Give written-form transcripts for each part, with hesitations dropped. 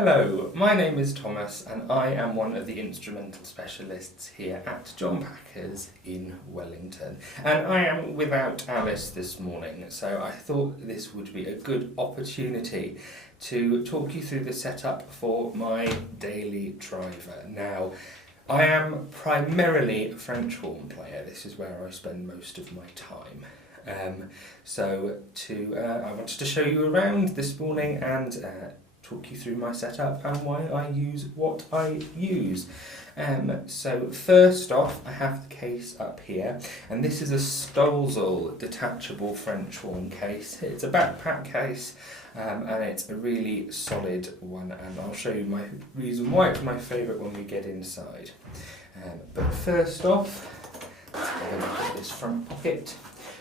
Hello, my name is Thomas and I am one of the instrumental specialists here at John Packer's in Wellington. And I am without Alice this morning, so I thought this would be a good opportunity to talk you through the setup for my daily driver. Now, I am primarily a French horn player. This is where I spend most of my time. I wanted to show you around this morning and talk you through my setup and why I use what I use. So first off, I have the case up here, and this is a Stolzel detachable French horn case. It's a backpack case, and it's a really solid one, and I'll show you my reason why it's my favourite when we get inside. But first off, let's have a look at this front pocket,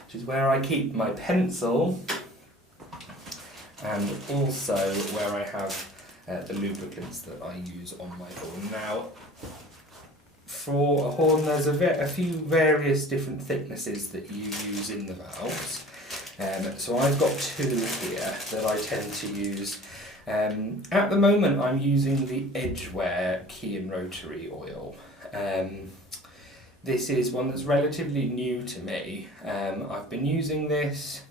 which is where I keep my pencil, and also where I have the lubricants that I use on my horn. Now, for a horn there's a few various different thicknesses that you use in the valves. So I've got two here that I tend to use. At the moment I'm using the Edgeware key and rotary oil. This is one that's relatively new to me. I've been using this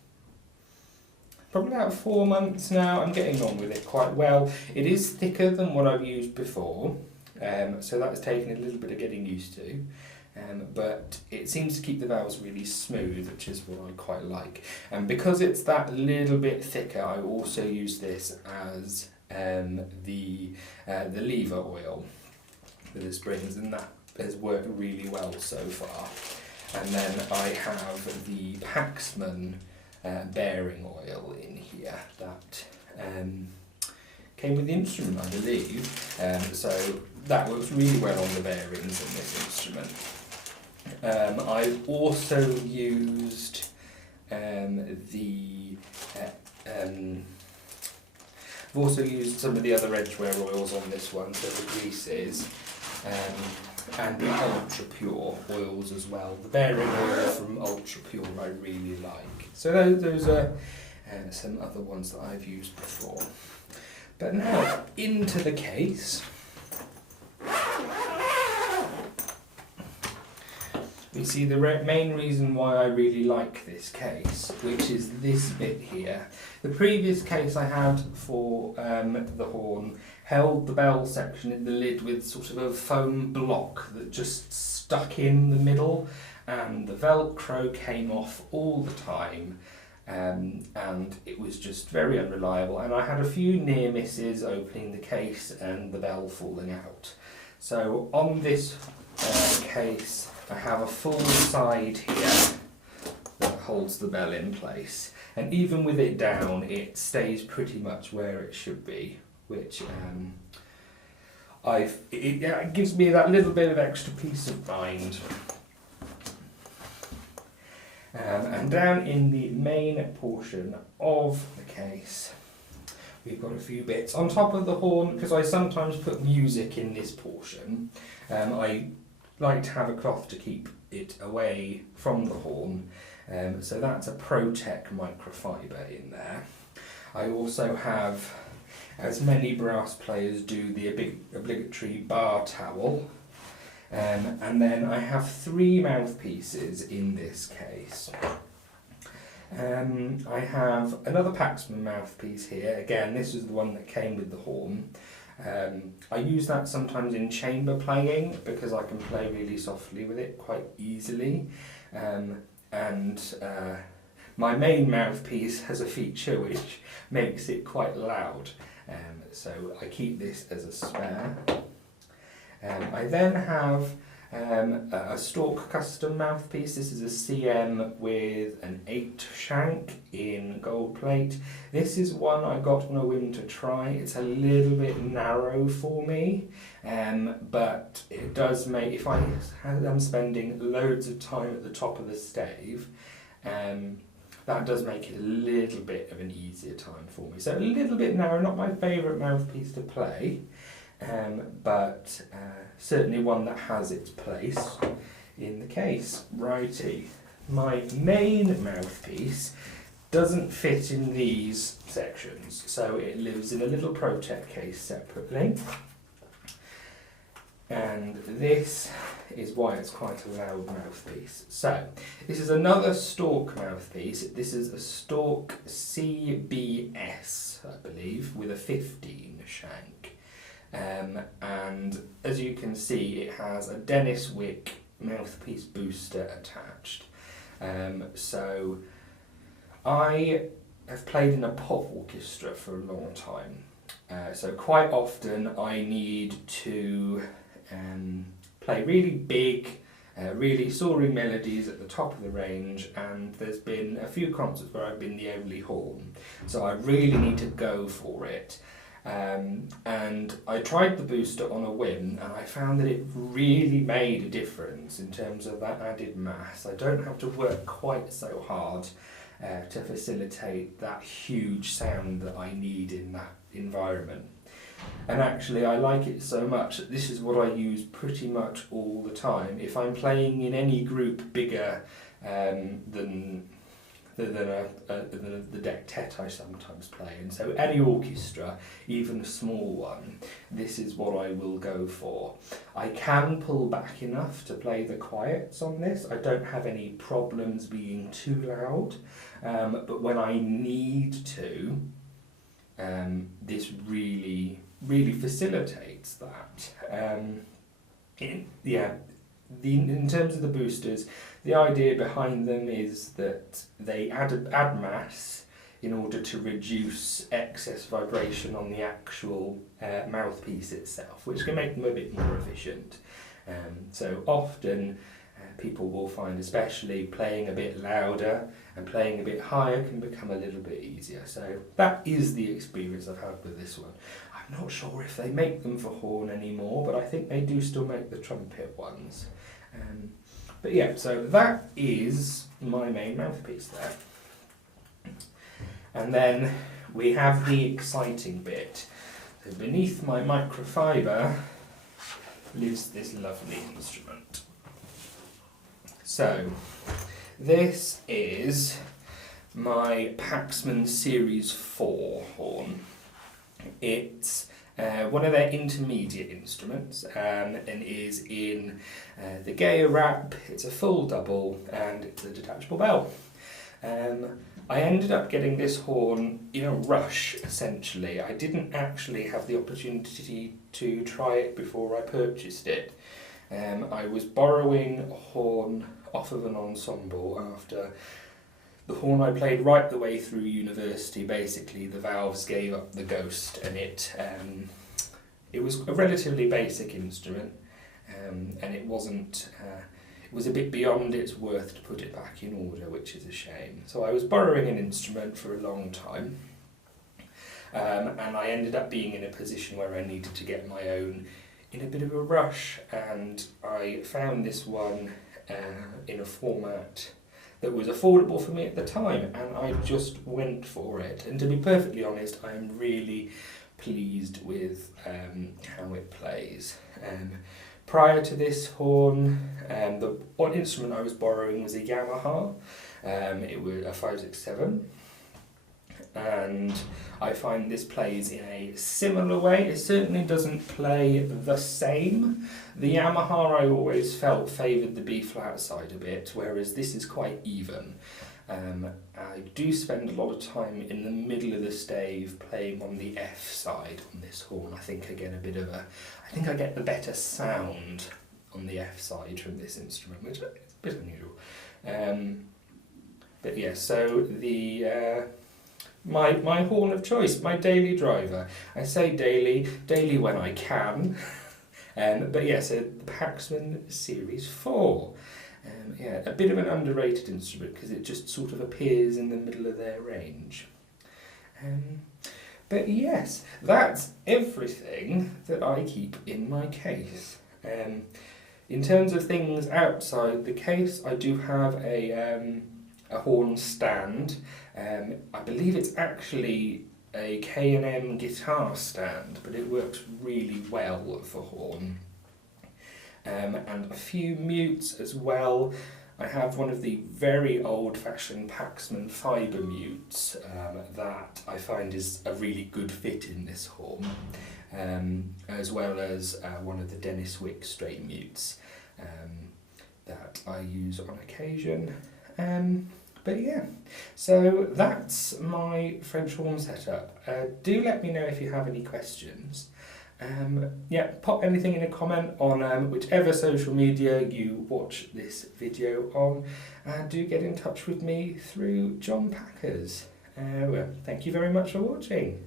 probably about 4 months now. I'm getting on with it quite well. It is thicker than what I've used before, so that's taken a little bit of getting used to, but it seems to keep the valves really smooth, which is what I quite like. And because it's that little bit thicker, I also use this as the lever oil for the springs, and that has worked really well so far. And then I have the Paxman bearing oil in here that came with the instrument, I believe, so that works really well on the bearings in this instrument. I've also used some of the other Edgeware oils on this one, so the greases, and the Ultra Pure oils as well. The bearing oil from Ultra Pure I really like. So those are some other ones that I've used before. But now into the case. We see the main reason why I really like this case, which is this bit here. The previous case I had for the horn held the bell section in the lid with sort of a foam block that just stuck in the middle, and the Velcro came off all the time, and it was just very unreliable, and I had a few near misses opening the case and the bell falling out. So on this case I have a full side here that holds the bell in place, and even with it down it stays pretty much where it should be, which it gives me that little bit of extra peace of mind. And down in the main portion of the case we've got a few bits. On top of the horn, because I sometimes put music in this portion, I like to have a cloth to keep it away from the horn, so that's a Protec microfiber in there. I also have, as many brass players do, the obligatory bar towel, and then I have 3 mouthpieces in this case. I have another Paxman mouthpiece here. Again, this is the one that came with the horn. I use that sometimes in chamber playing because I can play really softly with it quite easily, and my main mouthpiece has a feature which makes it quite loud, so I keep this as a spare. I then have a Stork custom mouthpiece. This is a CM with an 8 shank in gold plate. This is one I got on a whim to try. It's a little bit narrow for me, but it does make, if I am spending loads of time at the top of the stave, that does make it a little bit of an easier time for me. So a little bit narrow, not my favourite mouthpiece to play, but certainly one that has its place in the case. Righty, my main mouthpiece doesn't fit in these sections, so it lives in a little protect case separately. And this is why it's quite a loud mouthpiece. So, this is another Stork mouthpiece. This is a Stork CBS, I believe, with a 15 shank. And as you can see, it has a Dennis Wick mouthpiece booster attached. So, I have played in a pop orchestra for a long time. So quite often I need to play really big, really soaring melodies at the top of the range, and there's been a few concerts where I've been the only horn, so I really need to go for it. And I tried the booster on a whim, and I found that it really made a difference in terms of that added mass. I don't have to work quite so hard to facilitate that huge sound that I need in that environment. And actually I like it so much that this is what I use pretty much all the time. If I'm playing in any group bigger than the dectet I sometimes play in, so any orchestra, even a small one, this is what I will go for. I can pull back enough to play the quiets on this. I don't have any problems being too loud, but when I need to, this really facilitates that. In terms of the boosters, the idea behind them is that they add mass in order to reduce excess vibration on the actual mouthpiece itself, which can make them a bit more efficient. So often people will find, especially playing a bit louder and playing a bit higher, can become a little bit easier. So that is the experience I've had with this one. I'm not sure if they make them for horn anymore, but I think they do still make the trumpet ones. But yeah, so that is my main mouthpiece there. And then we have the exciting bit. So beneath my microfiber lives this lovely instrument. So this is my Paxman Series 4 horn. It's one of their intermediate instruments, and is in the Gaia wrap. It's a full double and it's a detachable bell. I ended up getting this horn in a rush, essentially. I didn't actually have the opportunity to try it before I purchased it. I was borrowing a horn off of an ensemble after the horn I played right the way through university. Basically, the valves gave up the ghost, and it was a relatively basic instrument, and it wasn't. It was a bit beyond its worth to put it back in order, which is a shame. So I was borrowing an instrument for a long time, and I ended up being in a position where I needed to get my own in a bit of a rush, and I found this one in a format that was affordable for me at the time, and I just went for it. And to be perfectly honest, I'm really pleased with how it plays. Prior to this horn, the one instrument I was borrowing was a Yamaha. It was a 567, and I find this plays in a similar way. It certainly doesn't play the same. The Yamaha I always felt favoured the B-flat side a bit, whereas this is quite even. I do spend a lot of time in the middle of the stave playing on the F side on this horn. I think I get the better sound on the F side from this instrument, which is a bit unusual. But yeah, so the my horn of choice, my daily driver. I say daily when I can. But yeah, so the Paxman Series 4. Yeah, a bit of an underrated instrument because it just sort of appears in the middle of their range. But yes, that's everything that I keep in my case. In terms of things outside the case, I do have a horn stand. I believe it's actually a K&M guitar stand, but it works really well for horn. And a few mutes as well. I have one of the very old-fashioned Paxman fibre mutes that I find is a really good fit in this horn, as well as one of the Dennis Wick straight mutes that I use on occasion. But yeah, so that's my French horn setup. Do let me know if you have any questions. Yeah, pop anything in a comment on whichever social media you watch this video on, and do get in touch with me through John Packers. Well, thank you very much for watching.